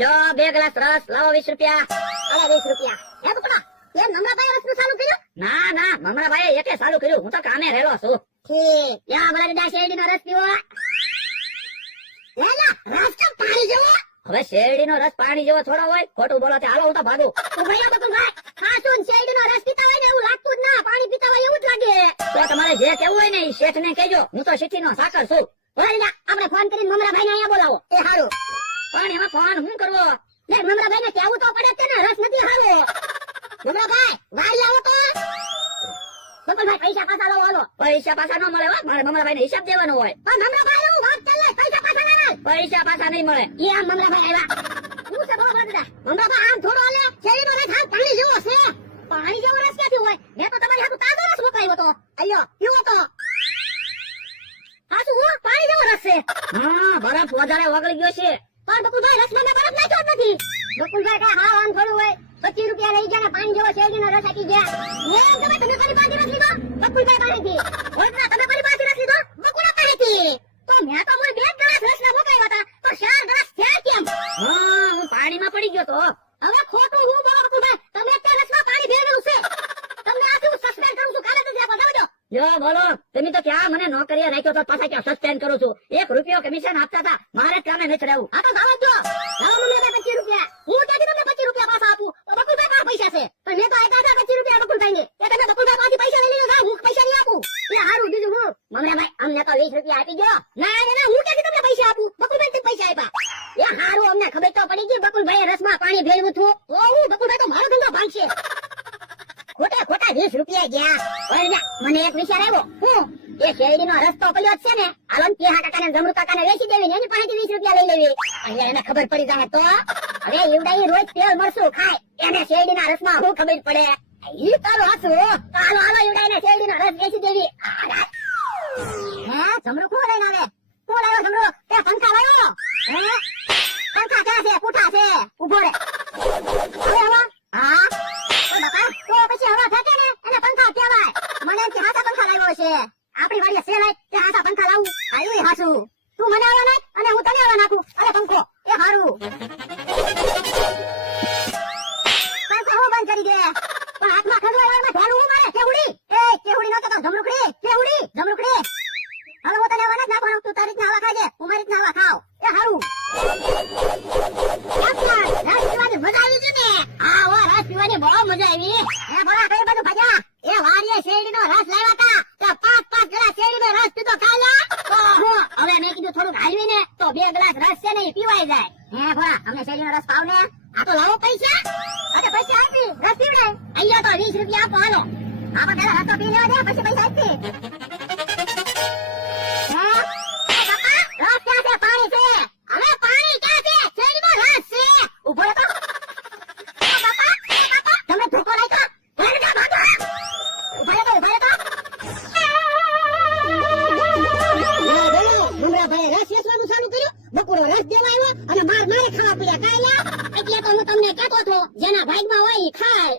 લો 2 glass રસ લાવો 20 રૂપિયા. અરે 20 રૂપિયા. હે બકડા, તે મમરાભાઈ રસનું ચાલુ કર્યું? ના ના મમરાભાઈ એકે ચાલુ કર્યું, હું તો કામે રહેલો છું. ઠીક. યા બરાડા શેરડીનો રસ પીવો. લેલા, રસ તો પાણી જેવો. હવે શેરડીનો રસ પાણી જેવો થોડો હોય? ખોટું બોલો તે હાલો હું તો ભાગું. તું ભૈયા બકુલભાઈ, ખાસું શેરડીનો રસ પીતા હોય ને એવું લાગતું જ ના, પાણી પીતા હોય એવું જ લાગે. તો તમારે જે કેવું હોય ને એ શેઠને કહેજો, હું તો સિટીનો સાકર છું. ઓરેલા, આપણે ફોન કરીને મમરાભાઈને અહીંયા બોલાવો. એ હારું. પણ એમાં ફોન હું કરવો? લે મમરાભાઈને કહેવું તો પડે જ ને, રસ નથી હારો. મમરાભાઈ, વાળી આવો તો. બકુલભાઈ પૈસા પાછા લાવો હાલો. પૈસા પાછા ન મળે હો, મારે મમરાભાઈને હિસાબ દેવાનો હોય. પણ મમરાભાઈ હું વાત ચાલે, પૈસા પાછા ના લાવ. પૈસા પાછા નહીં મળે. એ આમ મમરાભાઈ આવ્યા. હું છે બોલો બરાડા. મમરાભાઈ આમ થોડો હાલે, શેરડીનો રસ આમ પાણી જેવો છે. પાણી જેવો રસ ક્યાંથી હોય? મેં તો તમારી હાથું તાજો રસ મોકલાવ્યો તો. અલ્યો, પીવો તો. હાચું હો, પાણી જેવો રસ છે. હા બરફ વધારે ઓગળી ગયો છે. પણ બકુલભાઈ રસમાં મેં બરફ નાખ્યો જ નથી. બકુલભાઈ કઈ હા આમ થોડું હોય. 25 રૂપિયા લઈ ગયા ને પાણી જેવો શેરડીનો રસ આપી ગયા. મેં તમે કોની પાસે રસ લીધો? બકુલભાઈ પાસેથી. ઓળખના તમે કોની પાસે રસ લીધો? બકુલા પાસેથી. તો મેં તો મને 2 ગ્લાસ રસના મોકલાવ્યા હતા, તો 4 ગ્લાસ થયા કેમ? હા હું પાણીમાં પડી ગયો તો. હવે ખોટું હું બોલો બકુલભાઈ, તમે તે રસમાં પાણી ભેળવેલું છે. તમને આથી હું સસ્પેન્ડ કરું છું, કાલે જ આપો જાવ. જો બોલો, તમે તો ક્યાં મને નોકરીએ રાખ્યો તો પાછા ક્યાં સસ્પેન્ડ કરું છું? 1 રૂપિયો કમિશન આપતા હતા, મારે જ કામે નથી રહેવું. આ તો જાવ જ જો. લાવો મને 25 રૂપિયા. હું ક્યાંથી તમને 25 રૂપિયા પાછા આપું? તો બકુલભાઈ પાસે પૈસા છે. પણ મેં તો આપ્યા હતા 25 રૂપિયા બકુલભાઈને. એ તમે બકુલભાઈ પાસેથી પૈસા લઈ લીધો, હું પૈસા નહીં આપું. એ હારું બીજું હું. મમરાભાઈ અમને તો 20 રૂપિયા આપી દો. ના ના હું ક્યાંથી તમને પૈસા આપું? બકુલભાઈ પૈસા આપ્યા. એ હારું અમને ખબર તો પડી ગઈ બકુલભાઈ રસમાં પાણી ભેળવું હતું. ઓ હું બકુલભાઈ તો મારો ધંધો ભાંગશે. ખોટા ખોટા 20 રૂપિયા ગયા. ઓય મને એક વિચાર આવ્યો. હું એ શેરડીનો રસ્તો પડ્યો જ છે ને, હાલો ને પેહા કાકાને જમરૂ કાકાને વેચી દેવી ને એની પાસેથી 20 રૂપિયા લઈ લેવી. અહીંયા એને ખબર પડી જાય તો હવે ઈવડાઈ રોજ તેલ મરસું ખાય, એને શેરડીના રસમાં શું ખબર પડે? ઈ તારો હાસુ. હાલો હાલો ઈવડાઈને શેરડીનો રસ વેચી દેવી. હે જમરૂ કોણ લઈને આવે? કોણ લાવ્યો જમરૂ? તે પંખા લાવ્યો? હે પંખા ક્યાં છે? પૂઠા છે. ઉભો રે. હવે હવે હા ઓ બાપા, તો પછી હવા ફેંકે ને એને પંખા કહેવાય. મને એમ કે હાસા પંખા લાવ્યો છે. આપણી વાડીએ સેલ આય તે હાસા પંખા લાવું. આયું હાસુ. તું મને આવા નાખ અને હું તને આવા નાખું. અરે પંખો એ હારું. પંખા હું બંધ કરી દે. પણ હાથમાં ખગવાય એમાં ઢાલું હું મારે. કેવડી એ કેવડી નતો તો જમરૂકડી. કેવડી જમરૂકડી. હાલો હું તને આવા નાખવાનું. તું તારી રીતના હવા ખાજે, હું મારી રીતના હવા ખાવ. એ હારું. રસ પીવાની મજા આવી છે ને? હા હો, રસ પીવાની બહુ મજા આવી. એ બોલા કઈ બધું ભજા? એ વાડીએ શેરડીનો રસ લાવ્યા હતા. ત્યાં 5 ગ્લાસ શેરડીનો રસ પીધો ખાયા. હવે મેં કીધું થોડુંક હાલવી ને તો 2 ગ્લાસ રસ છે ને એ પીવાઈ જાય. હે ભોળા, અમને શેરડીનો રસ પાવ ને? આ તો લાવો પૈસા. અરે પૈસા આપી, રસ પીવડાય. અહીંયા તો 20 રૂપિયા આપો હાલો. આપણે પેલા રસ તો પી લેવા દે, પછી પૈસા આપી. રસ ક્યાં છે? પાણી છે. હવે પાણી ક્યાં છે? શેરડીનો રસ છે. ઉભો રહો તો. તમે ધોકો લાગ્યો? ભરડા ભાગો. ઉભો રહો તો, ઉભો રહો તો. મમરાભાઈ રસ વેચવાનું ચાલુ કર્યું. બકુડો રસ દેવા આવ્યો અને મારે ખાવા પડ્યા. કાંઈ લ્યા. એટલે તો હું તમને કહેતો હતો, જેના ભાગમાં હોય ઈ ખાય.